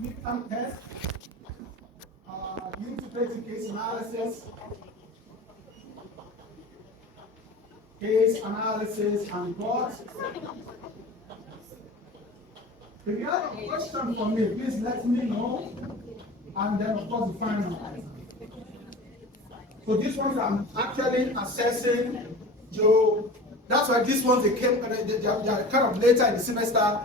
midterm test, integrated case analysis, and what? If you have a question for me, please let me know, and then of course the final answer. So these ones I'm actually assessing you. That's why these ones they are kind of later in the semester,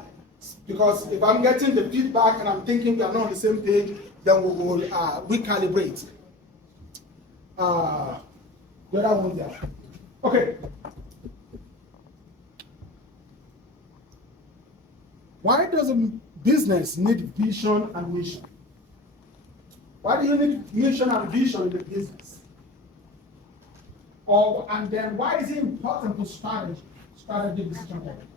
because if I'm getting the feedback and I'm thinking we are not on the same page, then we will recalibrate. The other one there. Okay. Why does a business need vision and mission? Why do you need mission and vision in the business? And then why is it important to strategy decision making?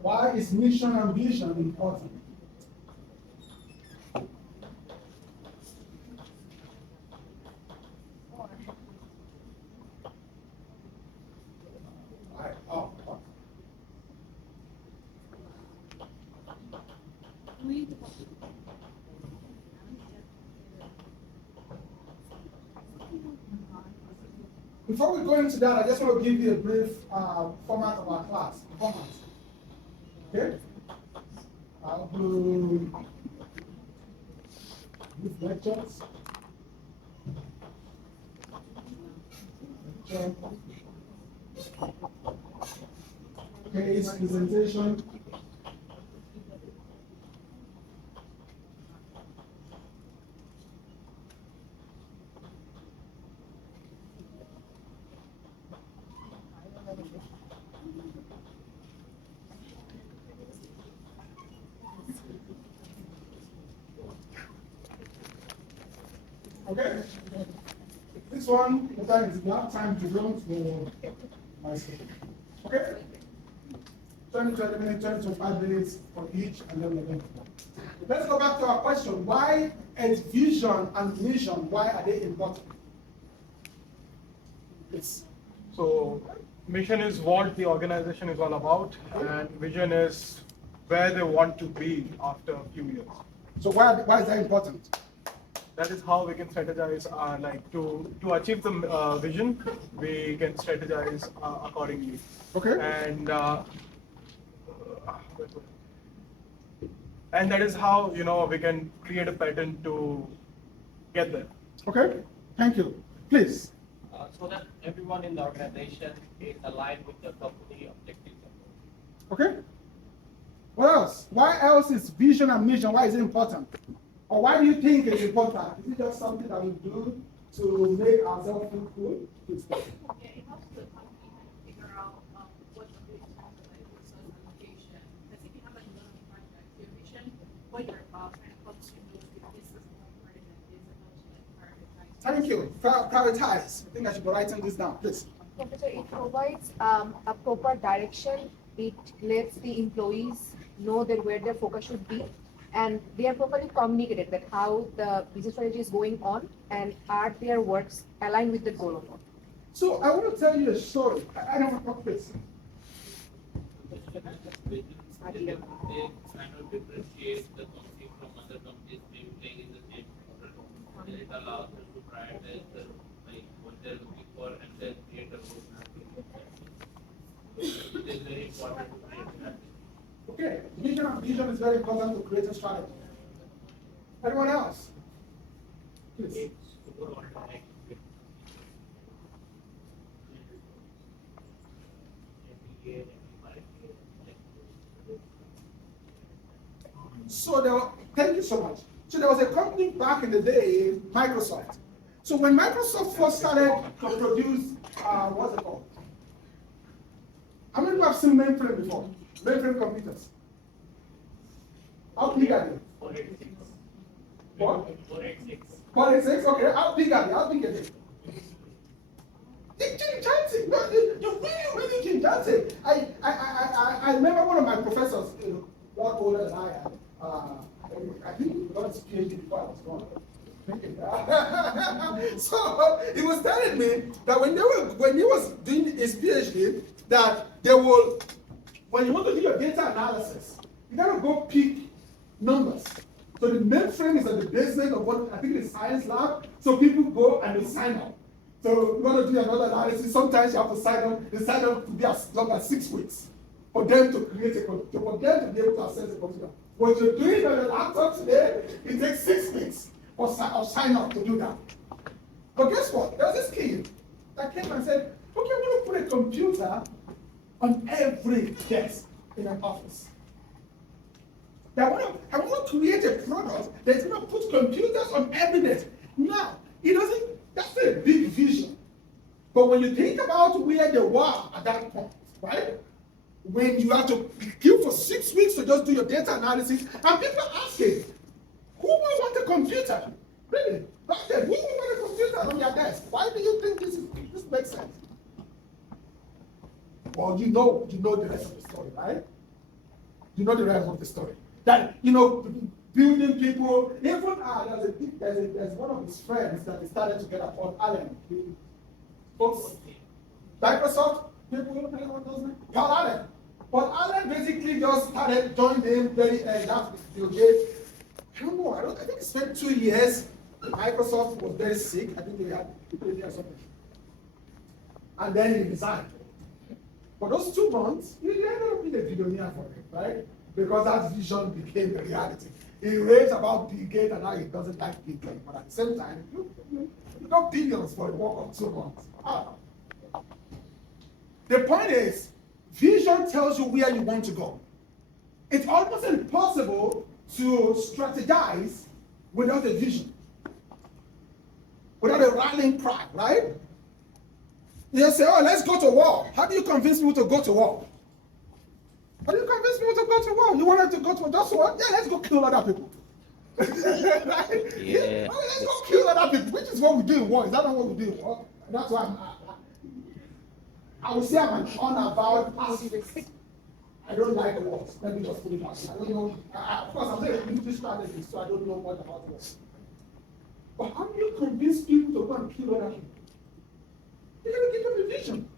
Why is mission and vision important? Before we go into that, I just want to give you a brief format of our class. Okay? I'll do brief lectures. Case presentation. Okay. This one, the time is not time to run for my session. Okay? 20 minutes, 25 minutes for each, and then we're going to go. Let's go back to our question. Why is vision and mission, why are they important? Yes. So, mission is what the organization is all about, and vision is where they want to be after a few years. So why is that important? That is how we can strategize, to achieve the vision, we can strategize accordingly. Okay. And that is how we can create a pattern to get there. Okay. Thank you. Please. So that everyone in the organization is aligned with the company objectives. Okay. What else? Why else is vision and mission? Why is it important? Or why do you think it's important? Is it just something that we do to make ourselves feel cool? Please. Yeah, it helps the company kind of figure out what to do in terms of like resource allocation. Because if you have like a little project, your vision, what you're about, kind of helps you know if this is more important than this, and helps you like prioritize. Thank you. Prioritize. I think I should be writing this down, please. Professor, it provides a proper direction. It lets the employees know that where their focus should be, and they are properly communicated that how the business strategy is going on and are their works aligned with the goal or not. So I want to tell you a story. I don't want to talk this. They kind of differentiate the company from other companies maybe playing in the same model. And it allows them to prioritize what they're looking for and then create a roadmap. It is very important to create that. Okay, vision is very important to create a strategy. Anyone else? Please. Thank you so much. So there was a company back in the day, Microsoft. So when Microsoft first started to produce, what's it called? How many of you have seen mainframe before? Mainframe computers. How big are they? 486. What? 486. 486? Okay. How big are they? How big are they? It's gigantic. No, you really gigantic. I remember one of my professors, a lot older than I am. I think he got his PhD before I was born. So he was telling me that when he was doing his PhD, that they will, when you want to do your data analysis, you gotta go pick numbers. So the mainframe is at the basement of what I think is science lab. So people go and they sign up. So you want to do another analysis, sometimes you have to sign up. They sign up to be as long as 6 weeks for them to create a computer, for them to be able to access the computer. What you're doing on your laptop today, it takes 6 weeks of sign up to do that. But guess what? There was this kid that came and said, okay, I'm going to put a computer on every desk in an office. I want to create a product that's going to put computers on every desk. Now, it doesn't, that's a big vision. But when you think about where they were at that point, right? When you have to queue for 6 weeks to just do your data analysis, and people are asking, who will want a computer? Really? Right there, who will want a computer on their desk? Why do you think this makes sense? Well, you know the rest of the story, right? You know the rest of the story. That, building people, even there's one of his friends that they started together called Allen. Folks, Microsoft people, anyone knows me? Paul Allen. Paul Allen basically just started joining him very early after Bill Gates. I don't know, I think he spent 2 years. Microsoft was very sick. I think they had something. And then he resigned. For those 2 months, he ended up being a billionaire for him, right? Because that vision became a reality. He raised about Bill Gates and now he doesn't like Bill Gates. But at the same time, you got billions for a work of 2 months. The point is, vision tells you where you want to go. It's almost impossible to strategize without a vision, without a rallying cry, right? You say, oh, let's go to war. How do you convince people to go to war? How do you convince people to go to war? You wanted to go to just war? Yeah, let's go kill other people. Right? Yeah. Oh, let's go kill other people, which is what we do in war. Is that not what we do in war? That's why I would say I'm an unavowed pacifist. I don't like wars. Let me just put it out. I don't know. Of course, I'm not a military strategist, so I don't know much about wars. But how do you convince people to go and kill other people? You gotta give them a vision.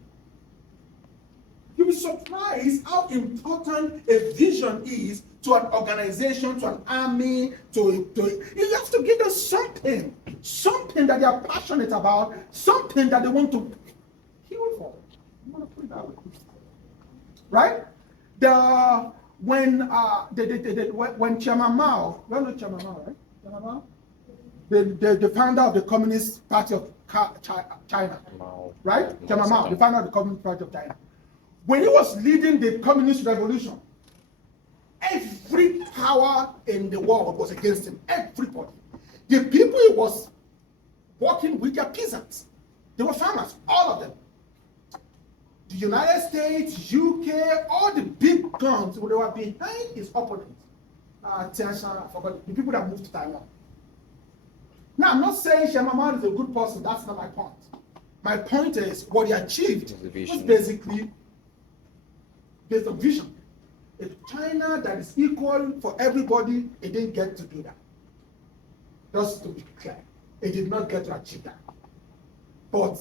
You'll be surprised how important a vision is to an organization, to an army, you have to give them something that they are passionate about, something that they want to kill for. You want to put it that way. Right? When Chairman Mao, you all know Chairman Mao, right? Chairman Mao? The founder of the Communist Party of China, right? Chairman Mao, the founder of the Communist Party of China. When he was leading the communist revolution, every power in the world was against him. Everybody. The people he was working with, they're peasants. They were farmers, all of them. The United States, UK, all the big guns, they were behind his opponent. I forgot the people that moved to Taiwan. Now, I'm not saying Chairman Mao is a good person. That's not my point. My point is what he achieved was basically based on vision. A China that is equal for everybody, it didn't get to do that. Just to be clear, it did not get to achieve that. But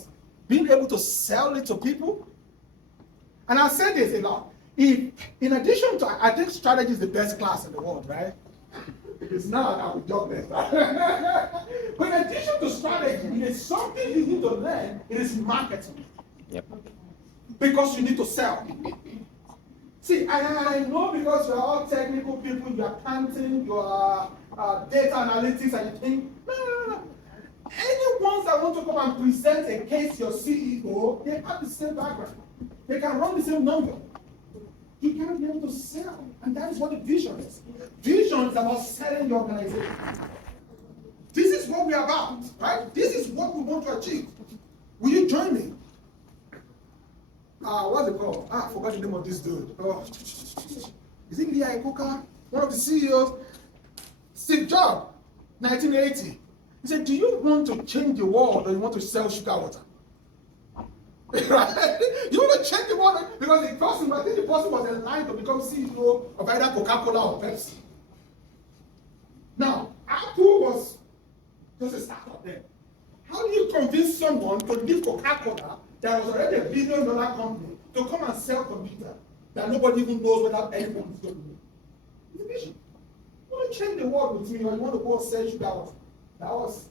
being able to sell it to people, and I say this a lot, in addition to, I think strategy is the best class in the world, right? It's not our job there. But in addition to strategy, it is something you need to learn, it is marketing. Yep. Because you need to sell. See, I know because you're all technical people, you're accounting, you're data analytics, and you think, no. Any ones that want to come and present a case to your CEO, they have the same background. They can run the same number. You cannot be able to sell. And that is what the vision is. Vision is about selling your organization. This is what we're about, right? This is what we want to achieve. Will you join me? What's it called? I forgot the name of this dude. Oh. Is it Lee Iacocca? One of the CEOs. Steve Jobs, 1980. He said, do you want to change the world or you want to sell sugar water? Right? You want to change the world because the person, I think the person was in line to become CEO of either Coca-Cola or Pepsi. Now, Apple was Just a startup there. How do you convince someone to leave Coca-Cola that was already $1 billion company to come and sell computer that nobody even knows whether anyone is going to do? It's a vision. You want to change the world with me, or you want to go sell sugar? Just.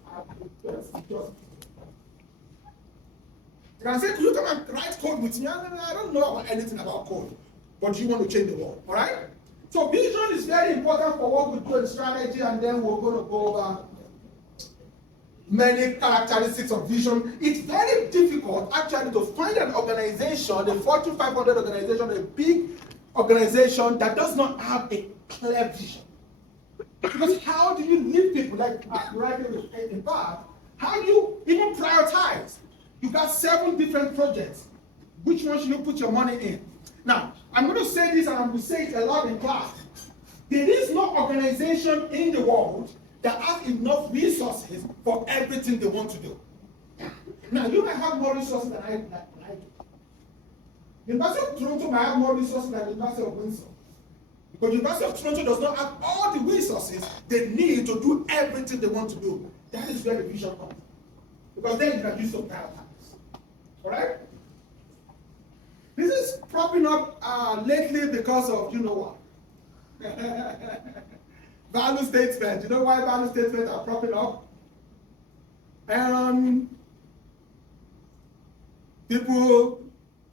You can say, could you come and write code with me? I don't know anything about code, but you want to change the world, all right? So vision is very important for what we do in strategy, and then we're going to go over many characteristics of vision. It's very difficult actually to find an organization, a Fortune 500 organization, a big organization that does not have a clear vision. Because how do you lead people, like writing in fact, how do you even prioritize? You got 7 different projects. Which one should you put your money in? Now, I'm going to say this, and I'm going to say it a lot in class. There is no organization in the world that has enough resources for everything they want to do. Now, you might have more resources than I do. The University of Toronto might have more resources than the University of Windsor. Because the University of Toronto does not have all the resources they need to do everything they want to do. That is where the vision comes. Because then you can use some prioritize. All right? This is propping up lately because of, you know what? Value statement. You know why value statements are propping up? People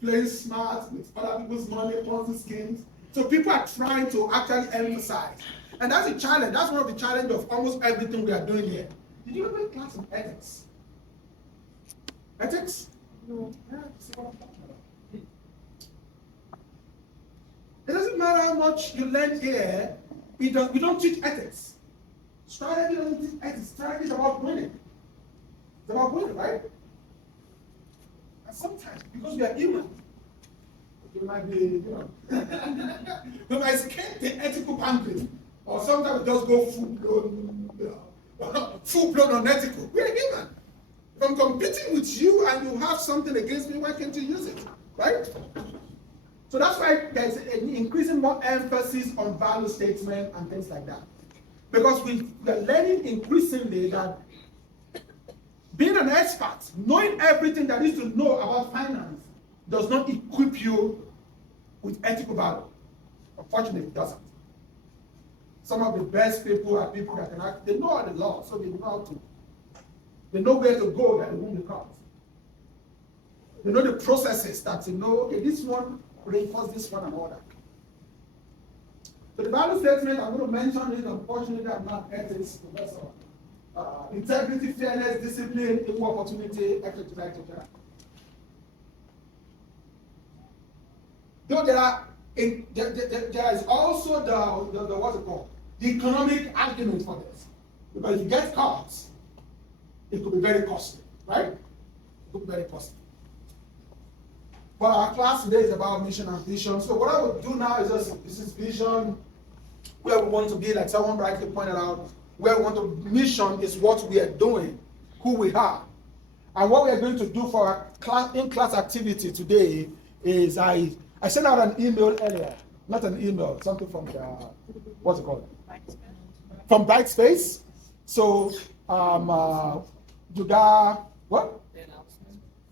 play smart with other people's money, Ponzi schemes. So people are trying to actually emphasize. And that's a challenge. That's one of the challenges of almost everything we are doing here. Did you ever take class in ethics? Ethics? No. It doesn't matter how much you learn here, we don't teach ethics. Strategy doesn't teach ethics. Strategy is about winning. It's about winning, right? And sometimes, because we are human, we might be, you know, we might skip the ethical boundary. Or sometimes we just go full-blown unethical. We are human. If I'm competing with you and you have something against me, why can't you use it? Right? So that's why there's an increasing more emphasis on value statement and things like that. Because we are learning increasingly that being an expert, knowing everything there is to know about finance, does not equip you with ethical value. Unfortunately, it doesn't. Some of the best people are people that can act, they know all the law, so they know how to. They know where to go that they won't be caught. They know the processes that they know, okay, this one reinforce this one and all that. So the value statement, I'm going to mention it. Unfortunately, I'm not ethics professor. Integrity, fairness, discipline, equal opportunity, etc. Though there is also the what's it called? The economic argument for this. Because if you get caught, it could be very costly, right? It could be very costly. But our class today is about mission and vision. So what I would do now is just, this is vision, where we want to be, like someone rightly pointed out, where we want to, mission is what we are doing, who we are. And what we are going to do for our in-class activity today is, I sent out an email earlier, not an email, something from the, what's it called? From Brightspace. So, you got, what?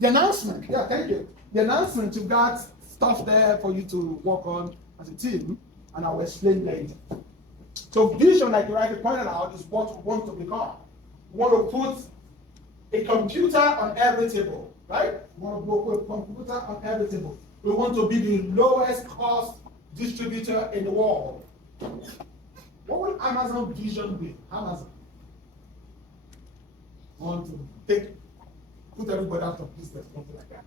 The announcement, yeah, thank you. The announcement, you got stuff there for you to work on as a team, and I will explain later. So vision, like you rightly pointed out, is what we want to become. We want to put a computer on every table, right? We want to put a computer on every table. We want to be the lowest cost distributor in the world. What will Amazon vision be? Amazon. I want to put everybody out of business, something like that.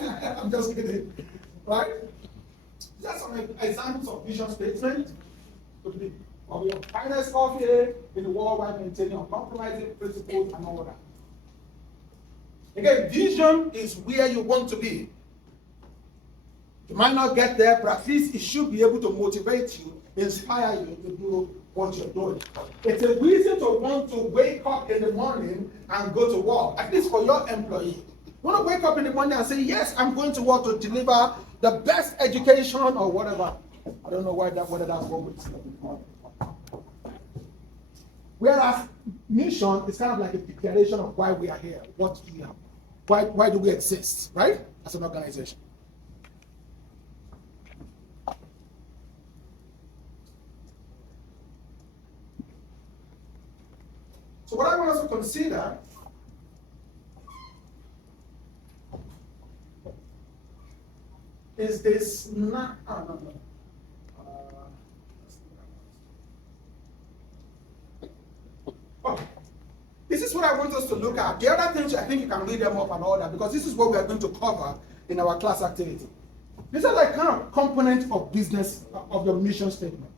I'm just kidding, right? Just some examples of vision statement. Could be of your finest coffee in the world while maintaining uncompromising principles and all that. Again, vision is where you want to be. You might not get there, but at least it should be able to motivate you, inspire you to do what you're doing. It's a reason to want to wake up in the morning and go to work, at least for your employee. You want to wake up in the morning and say, yes, I'm going to work to deliver the best education or whatever. I don't know whether that's what we're saying. Whereas mission is kind of like a declaration of why we are here, what do we have, why do we exist, right? As an organization. So what I want us to consider is this not, oh, no. Okay. This is what I want us to look at. The other things, I think you can read them up and all that, because this is what we are going to cover in our class activity. These are like kind of components of business, of your mission statement.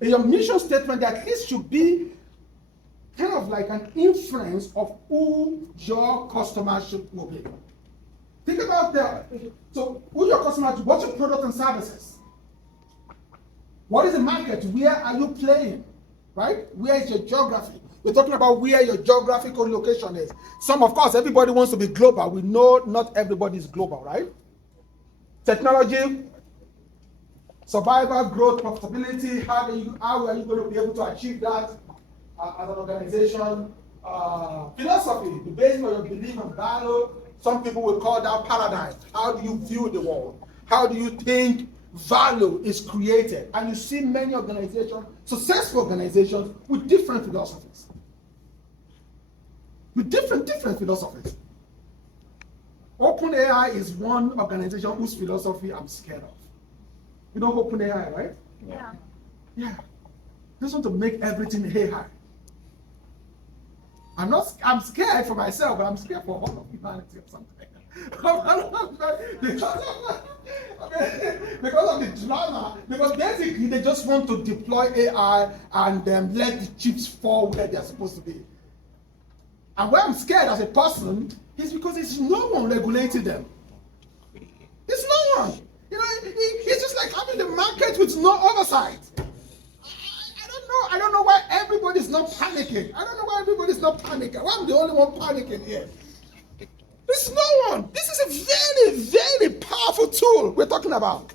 In your mission statement, there at least should be kind of like an inference of who your customers should be. Think about that. So, who your customers? What's your product and services? What is the market? Where are you playing? Right? Where is your geography? We're talking about where your geographical location is. Some, of course, everybody wants to be global. We know not everybody is global, right? Technology, survival, growth, profitability. How are you going to be able to achieve that as an organization? Philosophy, the basis of your belief and value. Some people will call that paradigm. How do you view the world? How do you think value is created? And you see many organizations, successful organizations, with different philosophies. With different philosophies. OpenAI is one organization whose philosophy I'm scared of. You know OpenAI, right? Yeah. Yeah. They just want to make everything AI. I'm scared for myself, but I'm scared for all of humanity or something. because of the drama, because basically they just want to deploy AI and let the chips fall where they're supposed to be. And why I'm scared as a person is because there's no one regulating them. There's no one. You know, it's just like having the market with no oversight. I don't know why everybody's not panicking. I don't know why everybody's not panicking. Why I'm the only one panicking here. There's no one. This is a very, very powerful tool we're talking about.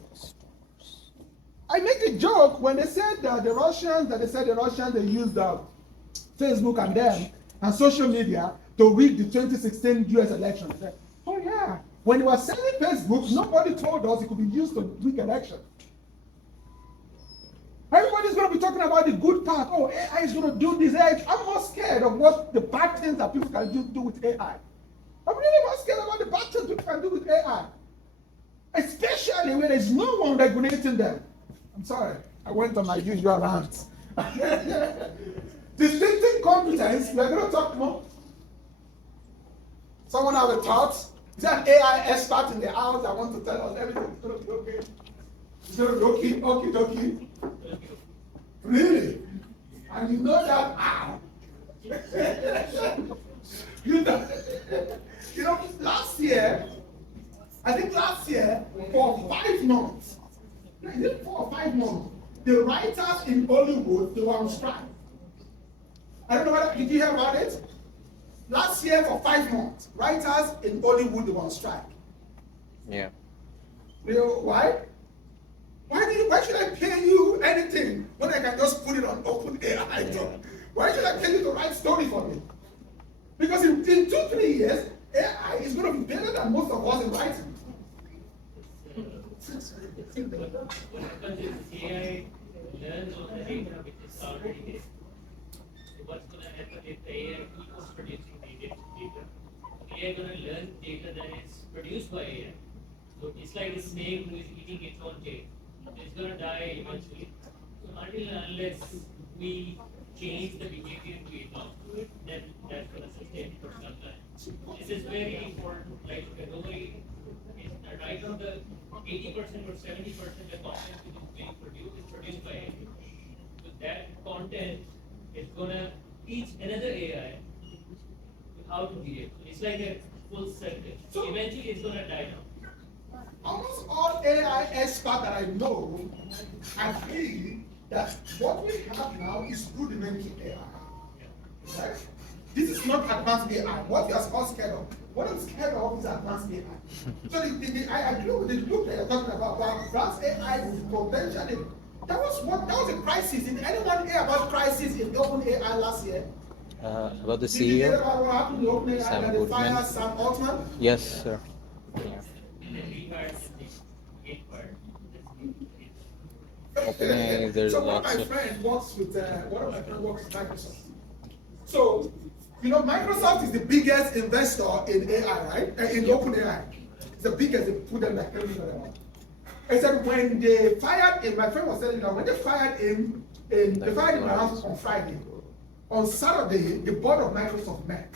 I make a joke when they said that the Russians they used Facebook and them and social media to rig the 2016 US election. I said, oh yeah. When they were selling Facebook, nobody told us it could be used to rig elections. Everybody's going to be talking about the good part. Oh, AI is going to do this. I'm more scared of what the bad things that people can do with AI. I'm really more scared about the bad things people can do with AI. Especially when there's no one regulating them. I'm sorry, I went on my usual rant. Distinctive competence, we're going to talk more. Someone have a thought? Is there an AI expert in the house that wants to tell us everything's going to be okay? It's going to be okay. Really? And you know that, you know, last year, for 5 months, 4 or 5 months, the writers in Hollywood, they were on strike. I don't know whether, did you hear about it? Last year for 5 months, writers in Hollywood, they were on strike. Yeah. You know why? Why should I pay you anything when I can just put it on OpenAI? Yeah. Why should I pay you to write story for me? Because in 2-3 years, AI is going to be better than most of us in writing. What happens is AI learns on the data which is already there. So what's going to happen if the AI keeps producing data? AI is going to learn data that is produced by AI. So it's like a snake who is eating its own tail. It's going to die eventually. So until and unless we change the behavior we adopt to it, then that's going to sustain for some time. This is very important. Like nobody is right now the 80% or 70% of the content which is being produced is produced by AI. So that content is going to teach another AI how to behave. So it's like a full circle. So eventually it's going to die down. Almost all AI experts that I know agree that what we have now is rudimentary AI. Right? This is not advanced AI. What you are all scared of. What I'm scared of is advanced AI. So I agree with the group that you're talking about. But advanced AI will potentially That was a crisis. Did anyone hear about crisis in OpenAI last year? About the Did you hear CEO? about what happened in OpenAI Sam that they Goodman. fired Sam Altman? Yes, sir. OpenAI, there's So one of lots my of friends works with Microsoft. So, Microsoft is the biggest investor in AI, right? In OpenAI. It's the biggest. They put them like everywhere. I said when they fired him, my friend was telling me that when they fired him, they fired him around on Friday. On Saturday, the board of Microsoft met.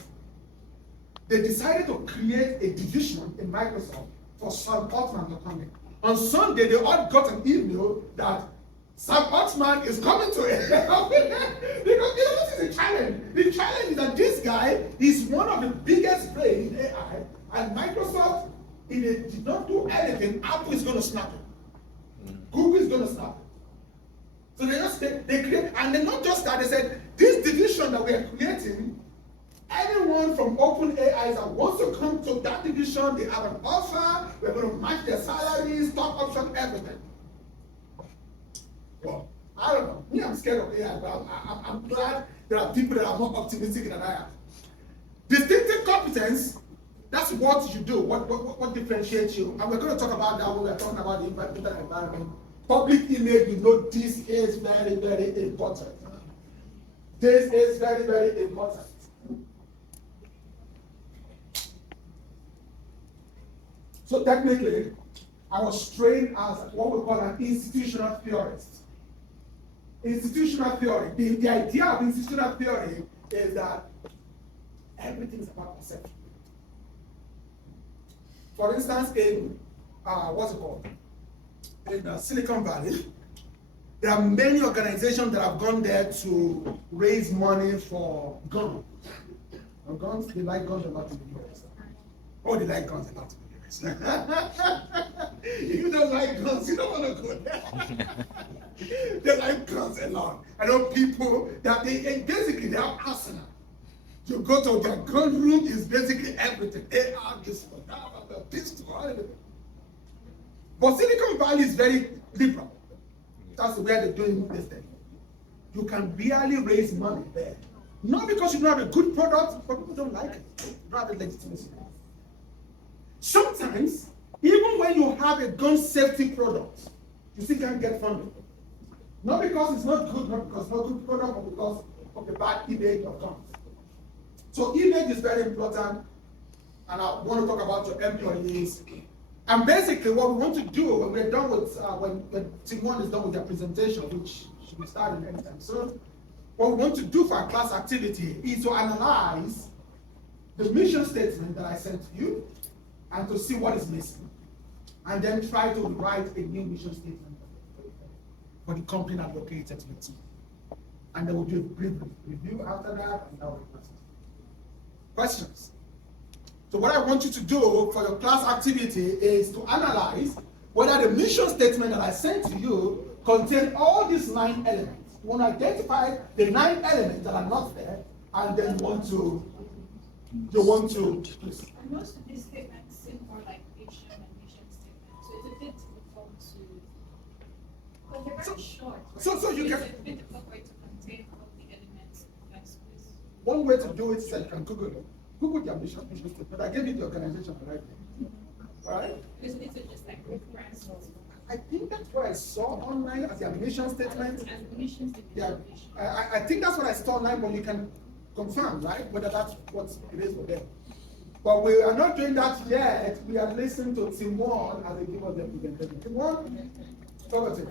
They decided to create a division in Microsoft for Sam Altman to come in. On Sunday, they all got an email that Sam Altman is coming to it. Because what is the challenge? The challenge is that this guy is one of the biggest players in AI, and Microsoft, if they did not do anything, Apple is going to snap it. Google is going to snap it. So they create, and then not just that, they said, this division that we are creating, anyone from OpenAI that wants to come to that division, they have an offer, we're going to match their salaries, stock option, everything. Well, I don't know. Me, I'm scared of AI, but I'm glad there are people that are more optimistic than I am. Distinctive competence, that's what you do, what differentiates you. And we're going to talk about that when we're talking about the internet environment. Public image, this is very, very important. This is very, very important. So technically, I was trained as what we call an institutional theorist. Institutional theory, the idea of institutional theory is that everything is about perception. For instance, in what's it called? In Silicon Valley, there are many organizations that have gone there to raise money for guns. Guns, they like guns a lot in the US. Oh, they like guns a lot in the US. If you don't like guns, you don't want to go there. They like guns a lot. I know people that basically they have arsenal. You go to their gun room, is basically everything. They have this, a pistol, everything. But Silicon Valley is very liberal. That's where they're doing this thing. You can barely raise money there. Not because you don't have a good product, but people don't like it. You don't have a legitimacy. Sometimes, even when you have a gun safety product, you still can't get funding. Not because it's not good, not because it's not a good product, but because of the bad image of guns. So image is very important, and I want to talk about your employees. And basically, what we want to do when we're done with, when Team 1 is done with their presentation, which should be starting anytime soon, what we want to do for our class activity is to analyze the mission statement that I sent to you and to see what is missing. And then try to write a new mission statement for the company allocated to the team. And then we'll do a brief review after that, and that will be questions. So what I want you to do for your class activity is to analyze whether the mission statement that I sent to you contains all these 9 elements. You want to identify the 9 elements that are not there, and then you want to please. And most of these statements seem more like vision and mission statements. So it's a bit difficult to, but they're very short. Right? So you can. It's a bit difficult way to contain all the elements in one space. One way to do it is that you can Google it. Google their mission statement. But I gave you the organization already. All right? Because these are just like references. I think that's what I saw online as their mission statement. And the mission statement. Yeah, I think that's what I saw online, but you can confirm, right? Whether that's what it is for them. But we are not doing that yet. We are listening to Team 1 as they give us their presentation. Team 1, over to you.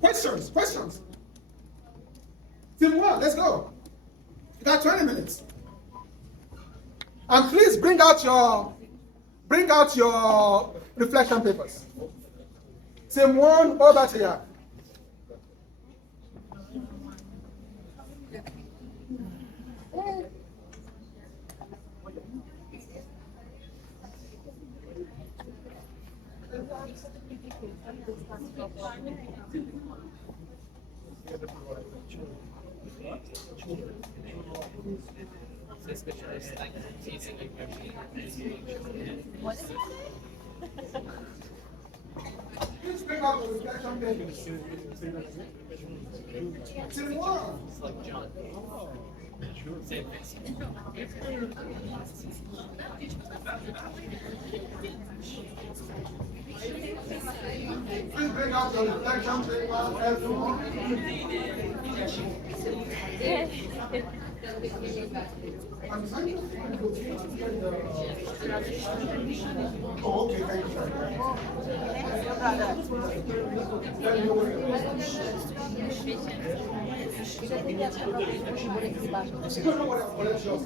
Questions. Team 1, let's go. You got 20 minutes. And please bring out your reflection papers. Team 1, over to you. Please bring bring out the reflection paper. Team one. Please bring out the reflection paper, everyone. I'm sorry. Oh, okay, thank you. You don't know what I'm going to show.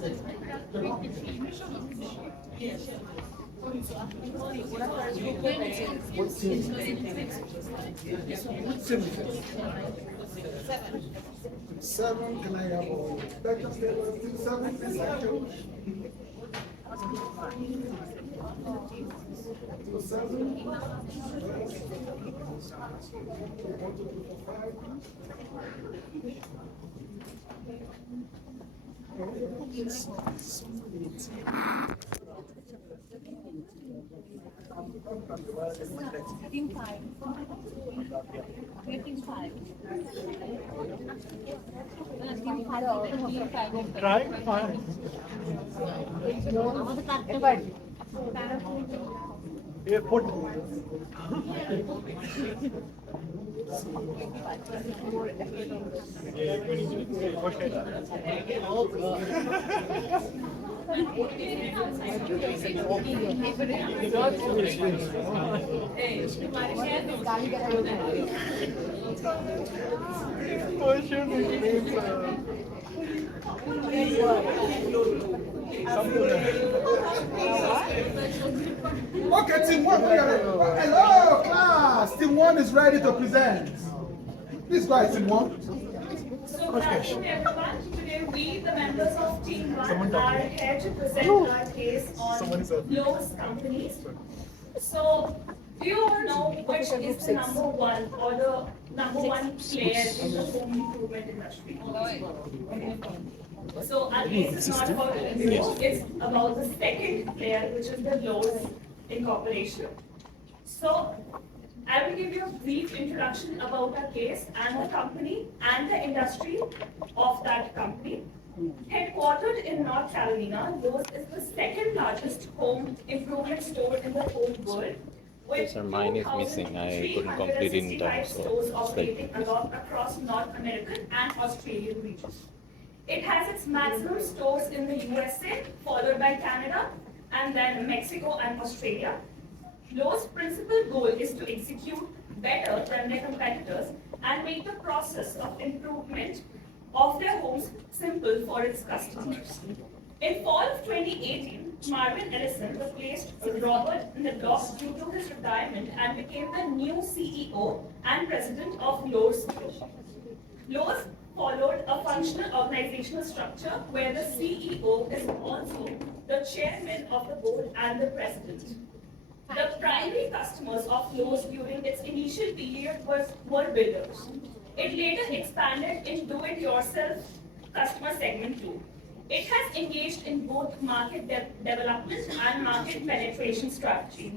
Seven, can I have a reflection paper? Seven, thank you. Seven. 1, 2, 3, 4, 5. Team 5. Team 5. Try, fine. Yeah, put. Yeah, 20 minutes. Okay, team one, hello class. Team one is ready to present. Please go ahead, team one. So, good afternoon, everyone. Today, we, the members of Team 1, are here to present our case on Lowe's companies. So, do you all know which is the number one or the number one player in the home improvement industry? So, our case is not about Lowe's, it's about the second player, which is the Lowe's Incorporation. So, I will give you a brief introduction about our case and the company and the industry of that company. Headquartered in North Carolina, Lowe's is the second largest home improvement store in the whole world. With Sir, mine is missing. I couldn't complete it in time, 2,365 so stores it's operating across North American and Australian regions. It has its maximum stores in the USA, followed by Canada, and then Mexico and Australia. Lowe's principal goal is to execute better than their competitors and make the process of improvement of their homes simple for its customers. In fall of 2018, Marvin Ellison replaced Robert Niblock due to his retirement and became the new CEO and president of Lowe's. Lowe's followed a functional organizational structure where the CEO is also the chairman of the board and the president. The primary customers of Lowe's during its initial period were builders. It later expanded in do-it-yourself customer segment too. It has engaged in both market development and market penetration strategy.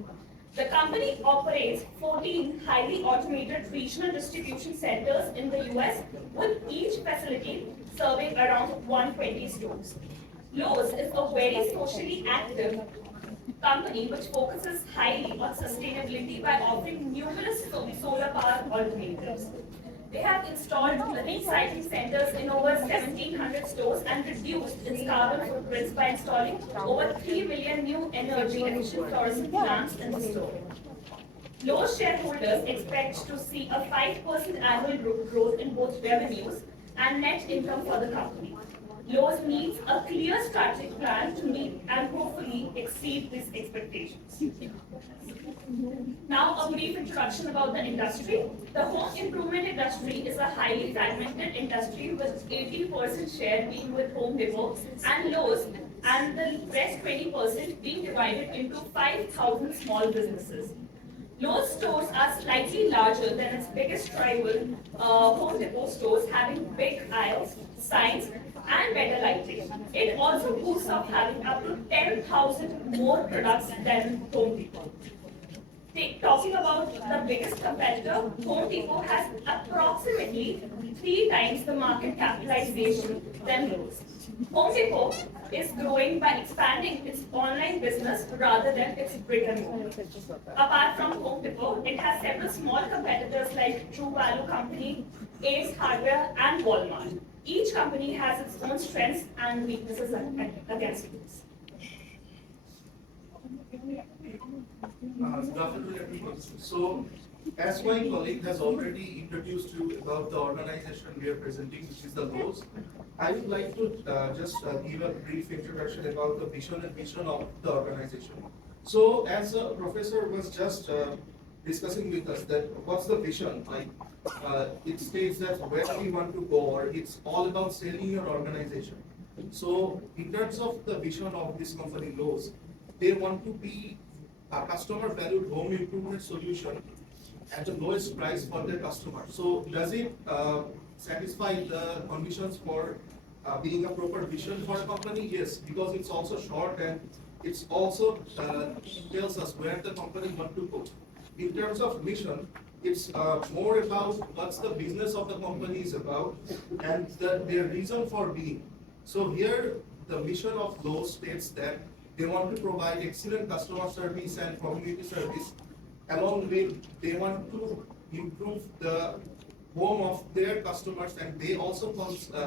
The company operates 14 highly automated regional distribution centers in the US, with each facility serving around 120 stores. Lowe's is a very socially active company which focuses highly on sustainability by offering numerous solar power alternatives. They have installed recycling centers in over 1,700 stores and reduced its carbon footprints by installing over 3 million new energy-efficient fluorescent lamps in the store. Lowe's shareholders expect to see a 5% annual growth in both revenues and net income for the company. Lowe's needs a clear strategic plan to meet and hopefully exceed these expectations. Now, a brief introduction about the industry. The home improvement industry is a highly fragmented industry with 80% share being with Home Depot and Lowe's, and the rest 20% being divided into 5,000 small businesses. Lowe's stores are slightly larger than its biggest rival, Home Depot stores, having big aisles, signs, and better lighting. It also boasts of having up to 10,000 more products than Home Depot. Talking about the biggest competitor, Home Depot has approximately 3 times the market capitalization than Lowe's. Home Depot is growing by expanding its online business rather than its brick and mortar. Apart from Home Depot, it has several small competitors like True Value Company, Ace Hardware, and Walmart. Each company has its own strengths and weaknesses against it. Good afternoon, everyone. So, as my colleague has already introduced you about the organization we are presenting, which is the Lowe's, I would like to just give a brief introduction about the vision and mission of the organization. So, as a professor was just discussing with us that what's the vision, like it states that where we want to go, or it's all about selling your organization. So, in terms of the vision of this company, Lowe's, they want to be a customer valued home improvement solution at the lowest price for their customers. So does it satisfy the conditions for being a proper vision for a company? Yes, because it's also short and it's also tells us where the company want to go. In terms of mission, it's more about what's the business of the company is about and their reason for being. So here, the mission of Lowe's states that they want to provide excellent customer service and community service. Along with, they want to improve the home of their customers, and they also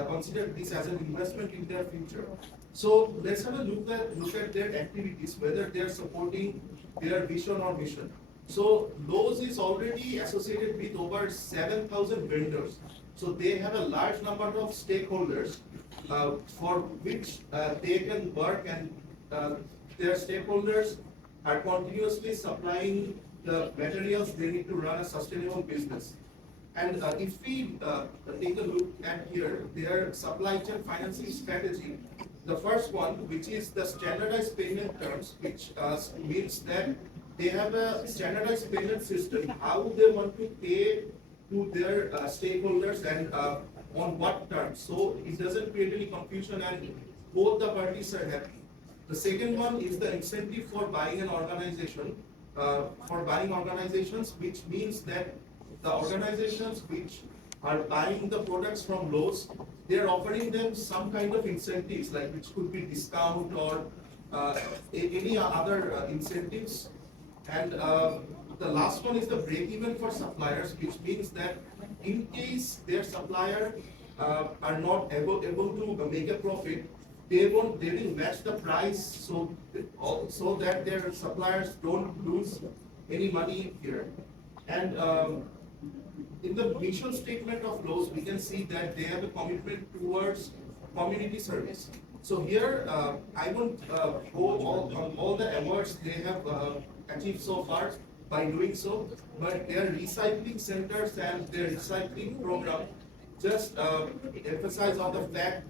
consider this as an investment in their future. So let's have a look at their activities, whether they are supporting their vision or mission. So Lowe's is already associated with over 7,000 vendors. So they have a large number of stakeholders for which they can work, and their stakeholders are continuously supplying the materials they need to run a sustainable business. And if we take a look at here, their supply chain financing strategy, the first one, which is the standardized payment terms, which means that they have a standardized payment system, how they want to pay to their stakeholders and on what terms. So it doesn't create any confusion and both the parties are happy. The second one is the incentive for buying an organization, for buying organizations, which means that the organizations which are buying the products from Lowe's, they are offering them some kind of incentives, like which could be discount or any other incentives. And the last one is the break even for suppliers, which means that in case their supplier are not able to make a profit, they will match the price so that their suppliers don't lose any money here. And in the mission statement of Lowe's, we can see that they have a commitment towards community service. So here, I won't go on all the awards they have achieved so far by doing so, but their recycling centers and their recycling program just emphasize on the fact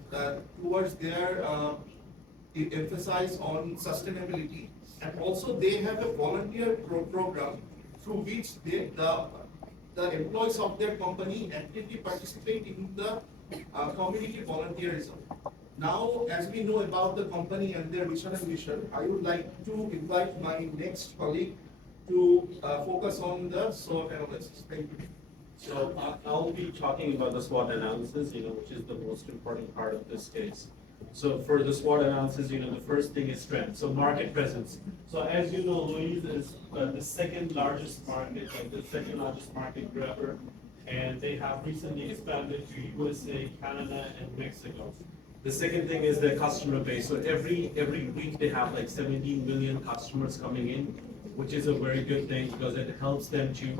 towards their emphasis on sustainability, and also they have a volunteer program through which the employees of their company actively participate in the community volunteerism. Now, as we know about the company and their mission and mission, I would like to invite my next colleague to focus on the SWOT analysis. Thank you. So I'll be talking about the SWOT analysis, which is the most important part of this case. So for the SWOT analysis, the first thing is strength. So market presence. So as you know, Louise is the second largest market, the second largest market grabber, and they have recently expanded to USA, Canada, and Mexico. The second thing is their customer base. So every week they have like 17 million customers coming in, which is a very good thing because it helps them to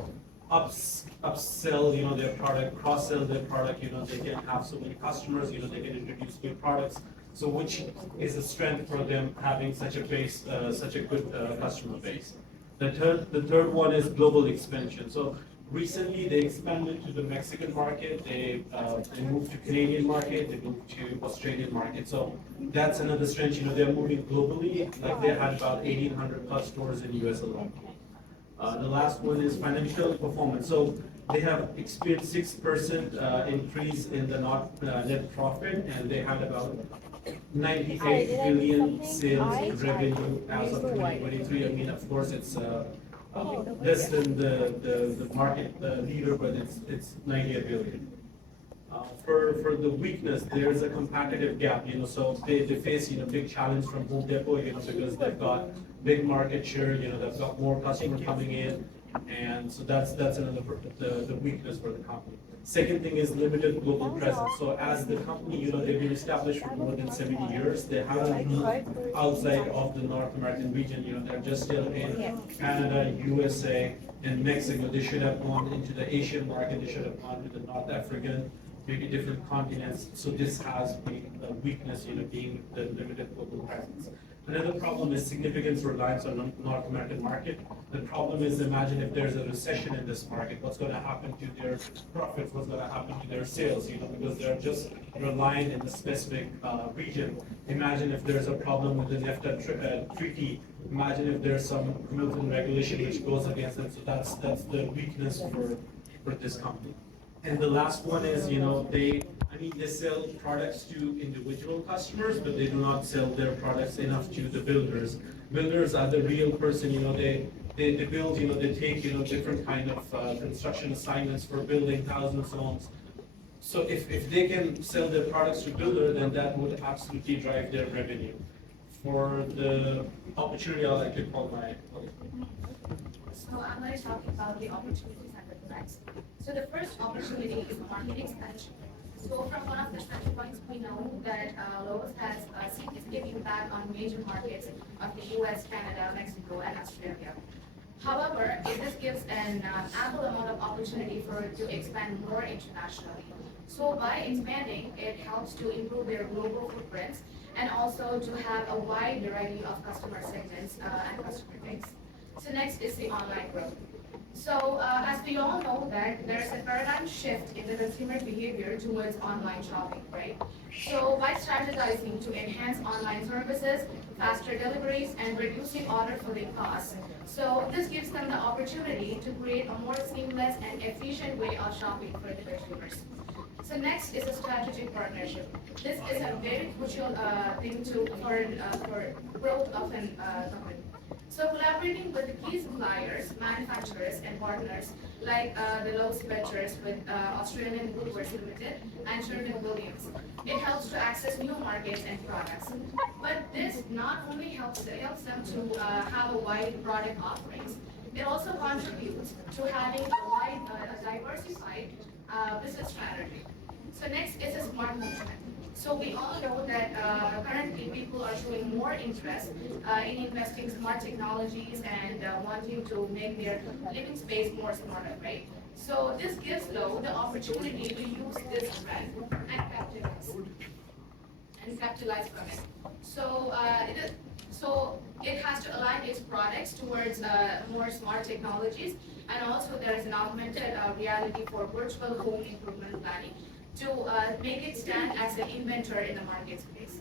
upsell, their product, cross-sell their product, they can have so many customers, they can introduce new products. So which is a strength for them having such a base, such a good customer base. The third one is global expansion. So recently they expanded to the Mexican market, they moved to Canadian market, they moved to Australian market. So that's another strength, they're moving globally, like they had about 1,800 plus stores in US alone. The last one is financial performance. So they have experienced 6% increase in the net profit, and they had about 98 billion sales revenue as of 2023. I mean, of course, it's less than the market leader, but it's 98 billion. For the weakness, there's a competitive gap, so they face, big challenge from Home Depot, because they've got big market share, they've got more customers coming in, and so that's another, the weakness for the company. Second thing is limited global presence. So as the company, they've been established for more than 70 years, they haven't moved outside of the North American region, they're just still in Canada, USA, and Mexico. They should have gone into the Asian market, they should have gone to the North African, maybe different continents. So this has been a weakness, being the limited global presence. Another problem is significant reliance on the North American market. The problem is, imagine if there's a recession in this market, what's going to happen to their profits, what's going to happen to their sales, because they're just relying in a specific region. Imagine if there's a problem with the NAFTA treaty. Imagine if there's some Milton regulation which goes against it. So that's the weakness for this company. And the last one is, they sell products to individual customers, but they do not sell their products enough to the builders. Builders are the real person, they build, they take, different kind of construction assignments for building thousands of homes. So if they can sell their products to builder, then that would absolutely drive their revenue. For the opportunity, I'd like to call my colleague. So I'm going to talk about the opportunities and the threats. So the first opportunity is market expansion. So from one of the strategy points, we know that Lowe's has a significant impact on major markets of the US, Canada, Mexico, and Australia. However, this gives an ample amount of opportunity for it to expand more internationally. So by expanding, it helps to improve their global footprints and also to have a wide variety of customer segments and customer base. So next is the online growth. So as we all know that there's a paradigm shift in the consumer behavior towards online shopping, right? So by strategizing to enhance online services, faster deliveries, and reducing order fulfilling costs, so this gives them the opportunity to create a more seamless and efficient way of shopping for the consumers. So next is a strategic partnership. This is a very crucial thing for growth of an company. So collaborating with the key suppliers, manufacturers, and partners like the Lowe's Ventures with Australian Woolworths Limited and Sherwin-Williams, it helps to access new markets and products. But this not only helps them to have a wide product offerings, it also contributes to having a diversified business strategy. So next is a smart movement. So we all know that currently people are showing more interest in investing smart technologies and wanting to make their living space more smarter, right? So this gives Lowe the opportunity to use this trend and capitalize from it. So it has to align its products towards more smart technologies, and also there is an augmented reality for virtual home improvement planning to make it stand as an inventor in the market space.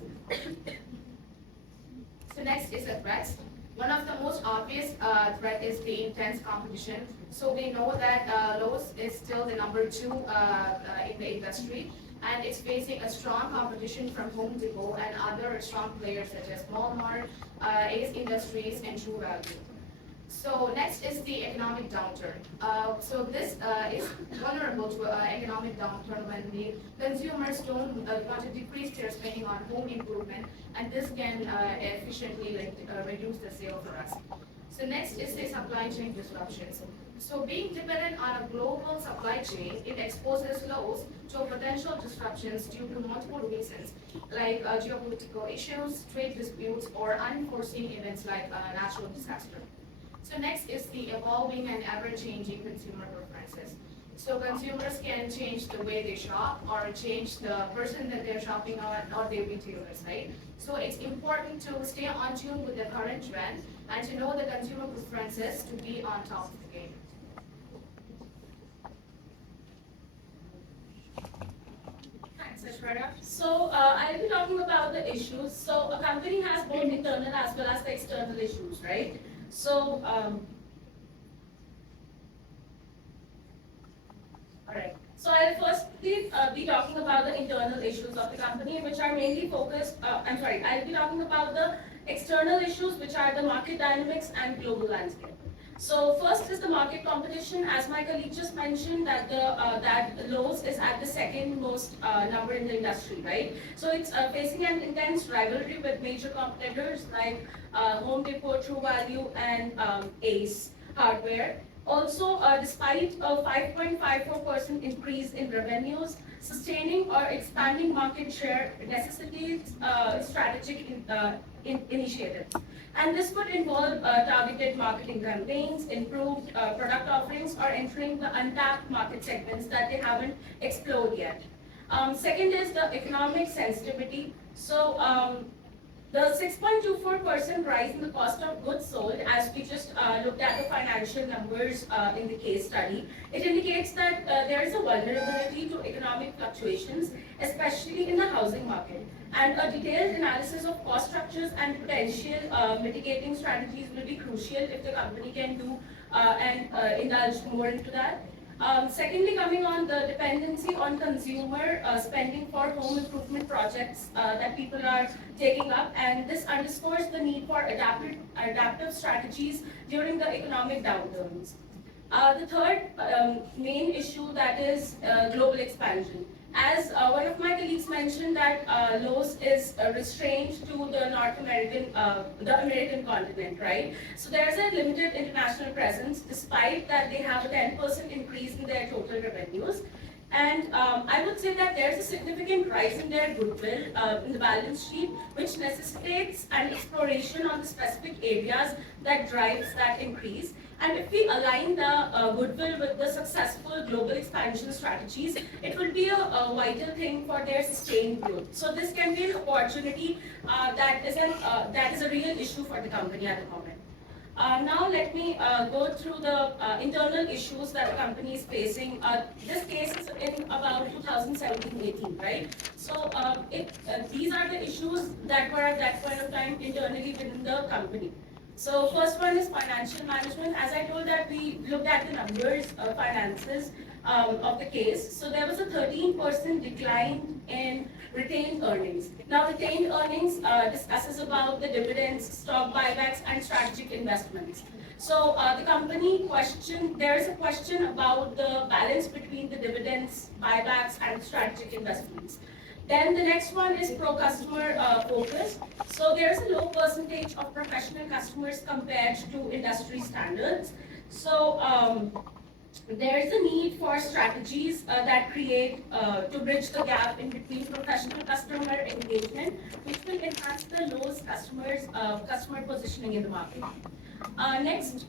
So next is a threat. One of the most obvious threat is the intense competition. So we know that Lowe's is still the number 2 in the industry, and it's facing a strong competition from Home Depot and other strong players such as Walmart, Ace Industries, and True Value. So next is the economic downturn. So this is vulnerable to economic downturn when the consumers don't want to decrease their spending on home improvement, and this can efficiently reduce the sale for us. So next is the supply chain disruptions. So being dependent on a global supply chain, it exposes Lowe's to potential disruptions due to multiple reasons, like geopolitical issues, trade disputes, or unforeseen events like natural disaster. So next is the evolving and ever-changing consumer preferences. So consumers can change the way they shop or change the person that they're shopping on or their retailers, right? So it's important to stay on tune with the current trend and to know the consumer preferences to be on top of the game. Thanks, Ashwarya. So I'll be talking about the issues. So a company has both internal as well as the external issues, right? So, alright. So I'll first be talking about the internal issues of the company, which are mainly focused, I'll be talking about the external issues, which are the market dynamics and global landscape. So first is the market competition. As my colleague just mentioned, that Lowe's is at the second most number in the industry, right? So it's facing an intense rivalry with major competitors like Home Depot, True Value, and Ace Hardware. Also, despite a 5.54% increase in revenues, sustaining or expanding market share necessitates strategic initiatives. And this could involve targeted marketing campaigns, improved product offerings, or entering the untapped market segments that they haven't explored yet. Second is the economic sensitivity. So the 6.24% rise in the cost of goods sold, as we just looked at the financial numbers in the case study, it indicates that there is a vulnerability to economic fluctuations, especially in the housing market. And a detailed analysis of cost structures and potential mitigating strategies will be crucial if the company can do and indulge more into that. Secondly, coming on the dependency on consumer spending for home improvement projects that people are taking up, and this underscores the need for adaptive strategies during the economic downturns. The third main issue, that is global expansion. As one of my colleagues mentioned, that Lowe's is restrained to the the American continent, right? So there's a limited international presence, despite that they have a 10% increase in their total revenues. And I would say that there's a significant rise in their goodwill in the balance sheet, which necessitates an exploration on the specific areas that drives that increase. And if we align the goodwill with the successful global expansion strategies, it will be a vital thing for their sustained growth. So this can be an opportunity that is a real issue for the company at the moment. Now let me go through the internal issues that the company is facing. This case is in about 2017-18, right? So these are the issues that were at that point of time internally within the company. So first one is financial management. As I told that we looked at the numbers, finances of the case. So there was a 13% decline in retained earnings. Now retained earnings discusses about the dividends, stock buybacks, and strategic investments. So the company there is a question about the balance between the dividends, buybacks, and strategic investments. Then the next one is pro-customer focus. So there's a low percentage of professional customers compared to industry standards. So there is a need for strategies that create to bridge the gap in between professional customer engagement, which will enhance the Lowe's customer positioning in the market. Next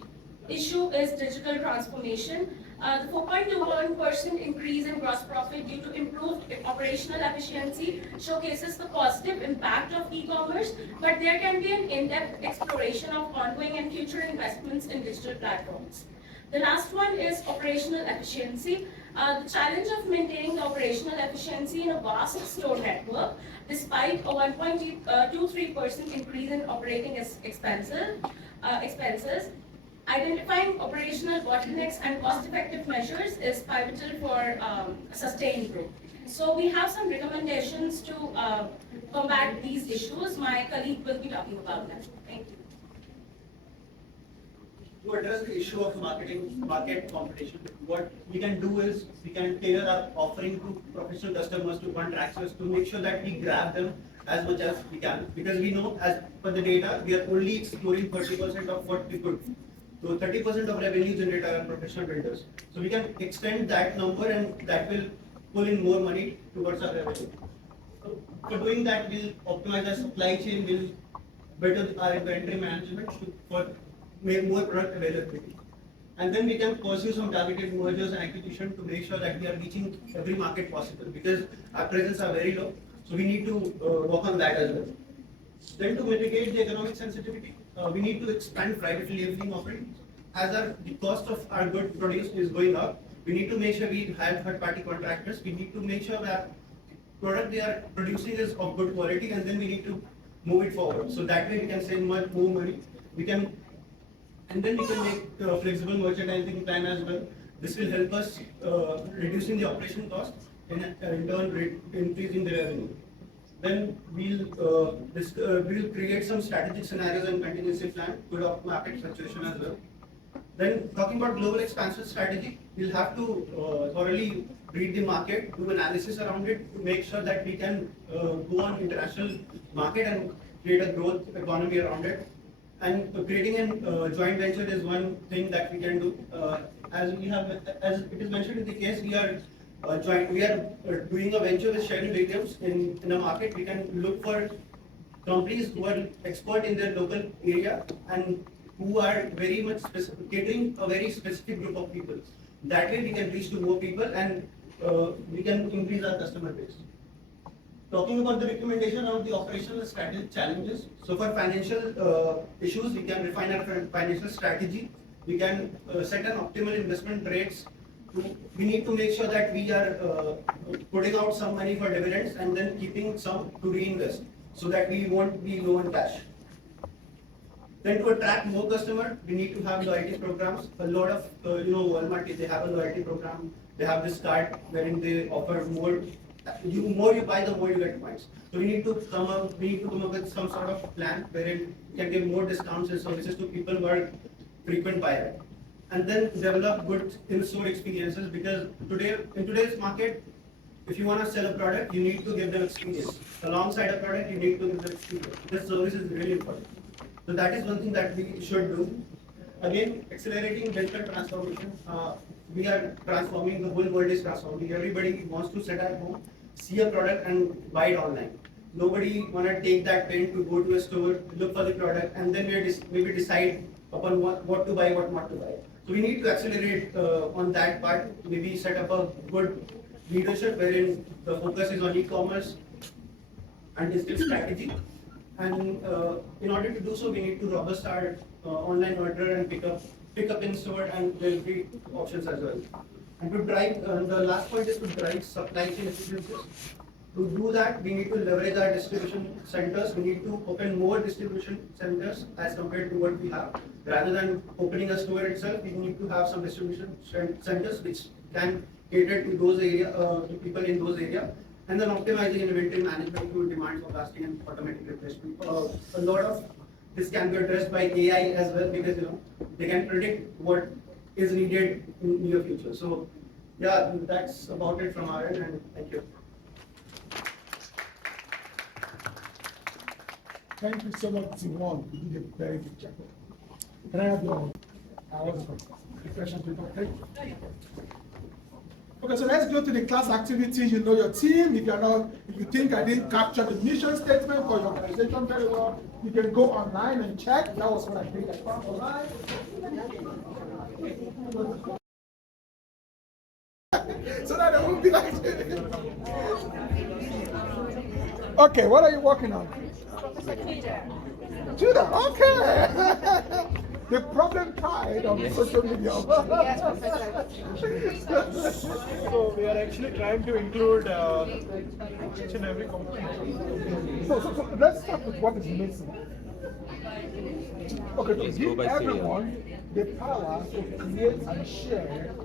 issue is digital transformation. The 4.21% increase in gross profit due to improved operational efficiency showcases the positive impact of e-commerce, but there can be an in-depth exploration of ongoing and future investments in digital platforms. The last one is operational efficiency. The challenge of maintaining the operational efficiency in a vast store network, despite a 1.23% increase in operating expenses, identifying operational bottlenecks and cost-effective measures is pivotal for sustained growth. So we have some recommendations to combat these issues. My colleague will be talking about them. Thank you. To address the issue of market competition, what we can do is we can tailor our offering to professional customers, to contractors, to make sure that we grab them as much as we can. Because we know, as per the data, we are only exploring 30% of what we could. So 30% of revenue generated are professional builders. So we can extend that number, and that will pull in more money towards our revenue. So for doing that, we'll optimize our supply chain, we'll better our inventory management for make more product availability. And then we can pursue some targeted mergers and acquisition to make sure that we are reaching every market possible, because our presence are very low. So we need to work on that as well. Then to mitigate the economic sensitivity, we need to expand private labeling offerings. As the cost of our good produced is going up, we need to make sure we have third-party contractors. We need to make sure that product they are producing is of good quality, and then we need to move it forward. So that way we can save more money. And then we can make flexible merchandising plan as well. This will help us reducing the operation cost and in turn increasing the revenue. Then we'll create some strategic scenarios and contingency plan to adopt market situation as well. Then talking about global expansion strategy, we'll have to thoroughly read the market, do analysis around it to make sure that we can go on international market and create a growth economy around it. And creating a joint venture is one thing that we can do. As it is mentioned in the case, we are doing a venture with Sherwin-Williams in a market. We can look for companies who are expert in their local area and who are very much catering a very specific group of people. That way we can reach to more people and we can increase our customer base. Talking about the recommendation of the operational strategy challenges. So for financial issues, we can refine our financial strategy. We can set an optimal investment rates. We need to make sure that we are putting out some money for dividends and then keeping some to reinvest so that we won't be low in cash. Then to attract more customers, we need to have loyalty programs. A lot of, Walmart, they have a loyalty program. They have this card wherein they offer more. The more you buy, the more you get points. So we need to come up with some sort of plan wherein we can give more discounts and services to people who are frequent buyers. And then develop good in-store experiences, because in today's market, if you want to sell a product, you need to give them experience. Alongside a product, you need to give them experience. This service is really important. So that is one thing that we should do. Again, accelerating digital transformation. We are transforming, the whole world is transforming. Everybody wants to sit at home, see a product and buy it online. Nobody want to take that pain to go to a store, look for the product, and then maybe decide upon what to buy, what not to buy. So we need to accelerate on that part, maybe set up a good leadership wherein the focus is on e-commerce and digital strategy. And in order to do so, we need to robust our online order and pick up in store and delivery options as well. And to drive, the last point is to drive supply chain efficiencies. To do that, we need to leverage our distribution centers. We need to open more distribution centers as compared to what we have. Rather than opening a store itself, we need to have some distribution centers which can cater to those area, to people in those areas. And then optimizing inventory management through demand forecasting and automatic replenishment. A lot of this can be addressed by AI as well, because they can predict what is needed in near future. So yeah, that's about it from our end, and thank you. Thank you so much, Simon. You did a very good job. Can I have your question paper? Thank you. Okay, so let's go to the class activity. You know your team. If you think I didn't capture the mission statement for your organization very well, you can go online and check. That was what I did. I found online. So that it won't be like Okay, what are you working on? Judah, okay. The problem child of social media. So we are actually trying to include each and every component. So let's start with what is missing. Okay, to give everyone the power to create and share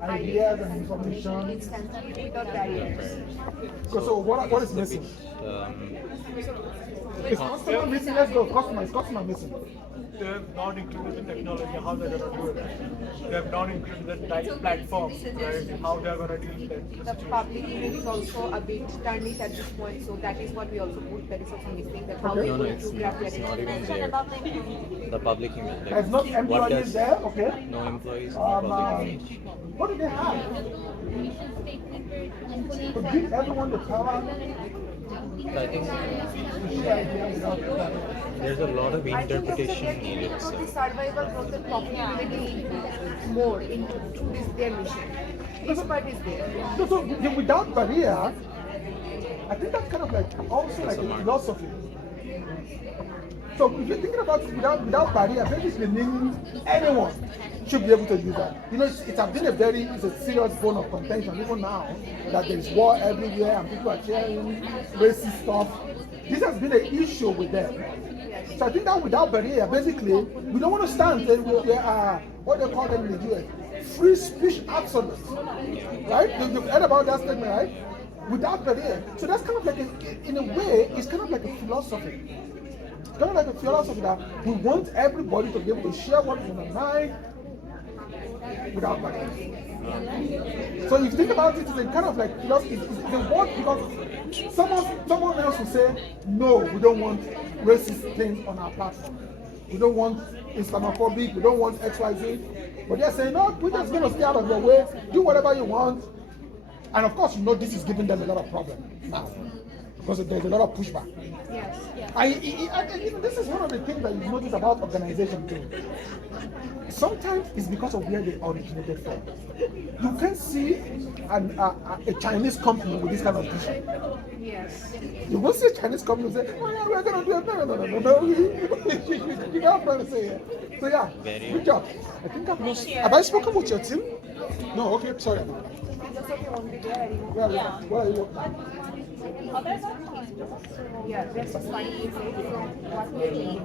ideas and information Instantly without barriers. So what is missing? Is customer missing? Let's go. Customer missing. They have not included the technology, how they're going to do it. They have not included the type platform, right? How they're going to deal with it. The public image is also a bit tarnished at this point, so that is what we also put very much missing. That how No, we it's to grab not even there. The public image. There's no employees there, okay? No employees, no public image. What do they have? To give everyone the power. I think there's a lot of interpretation needed. So the survival growth and profitability more into their mission. This part is there. So without barrier, I think that's kind of like also like a philosophy. So if you're thinking about without barrier, basically meaning anyone should be able to do that. You know, it's a serious bone of contention even now that there's war everywhere and people are sharing racist stuff. This has been an issue with them. So I think that without barrier, basically, we don't want to stand there. We are what they call them in the US, free speech absolute, right? You've heard about that statement, right? Without barrier. So that's kind of like, in a way, it's kind of like a philosophy. Kind of like a philosophy that we want everybody to be able to share what is on their mind, without barriers. So if you think about it, it's a kind of like it's a word because someone else will say, no, we don't want racist things on our platform. We don't want Islamophobic, we don't want XYZ. But they're saying, no, we're just going to stay out of your way, do whatever you want. And of course, this is giving them a lot of problems now because there's a lot of pushback. Yes. This is one of the things that you notice about organization too. Sometimes it's because of where they originated from. You can see a Chinese company with this kind of vision. Yes. You will see a Chinese company say, oh yeah, we're going to do it. No. You got what I'm to say here. So yeah, good job. I think have I spoken with your team? No, okay, sorry. Where are you working? Yeah, that's funny you say. What we need.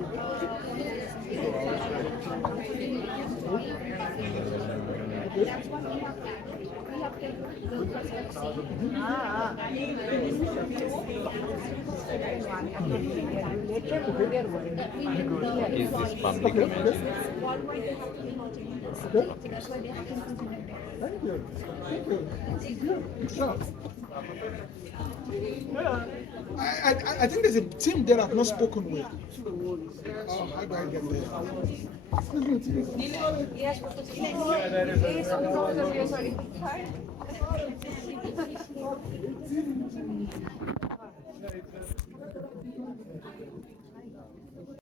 Is this public imagine? Okay. Thank you. Good job. I think there's a team there I've not spoken with. Oh, how do I get there? Yes, Professor. Sorry.